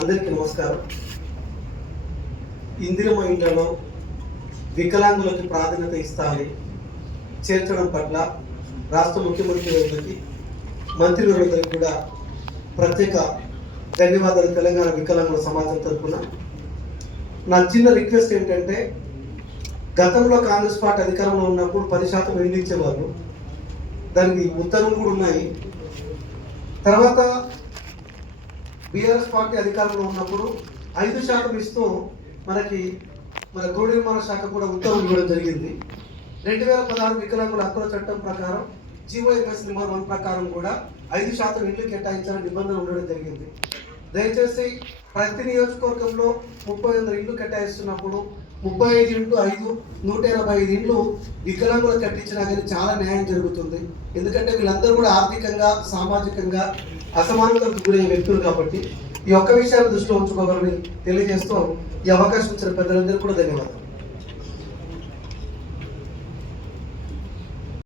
అందరికీ నమస్కారం. ఇందిరమ్మ ఇండ్లలో వికలాంగులకి ప్రాధాన్యత ఇస్తామని చేర్చడం పట్ల రాష్ట్ర ముఖ్యమంత్రి వర్యులకి, మంత్రివర్యులందరికీ కూడా ప్రత్యేక ధన్యవాదాలు. తెలంగాణ వికలాంగుల సమాజం తరఫున నా చిన్న రిక్వెస్ట్ ఏంటంటే, గతంలో కాంగ్రెస్ పార్టీ అధికారంలో ఉన్నప్పుడు 10% ఇల్లు ఇచ్చేవాళ్ళు, దానికి ఉత్తర్వులు కూడా ఉన్నాయి. తర్వాత బీఆర్ఎస్ పార్టీ అధికారంలో ఉన్నప్పుడు 5% ఇస్తూ మన గృహ నిర్మాణ శాఖ కూడా ఉత్తర్వులు ఇవ్వడం జరిగింది. 2016 వికలాంగుల హక్కుల చట్టం ప్రకారం GOMS నెంబర్ 1 ప్రకారం కూడా 5% ఇల్లు కేటాయించాలని నిబంధన ఉండడం జరిగింది. దయచేసి ప్రతి నియోజకవర్గంలో 30,000 ఇల్లు కేటాయిస్తున్నప్పుడు 35x5 185 ఇళ్ళు వికలాంగులకు కట్టించినా కానీ చాలా న్యాయం జరుగుతుంది. ఎందుకంటే వీళ్ళందరూ కూడా ఆర్థికంగా, సామాజికంగా అసమానతలకు గురయ్యే వ్యక్తులు కాబట్టి ఈ ఒక్క విషయాన్ని దృష్టిలో ఉంచుకోవాలని తెలియజేస్తూ ఈ అవకాశం ఇచ్చిన పెద్దలందరూ కూడా ధన్యవాదాలు.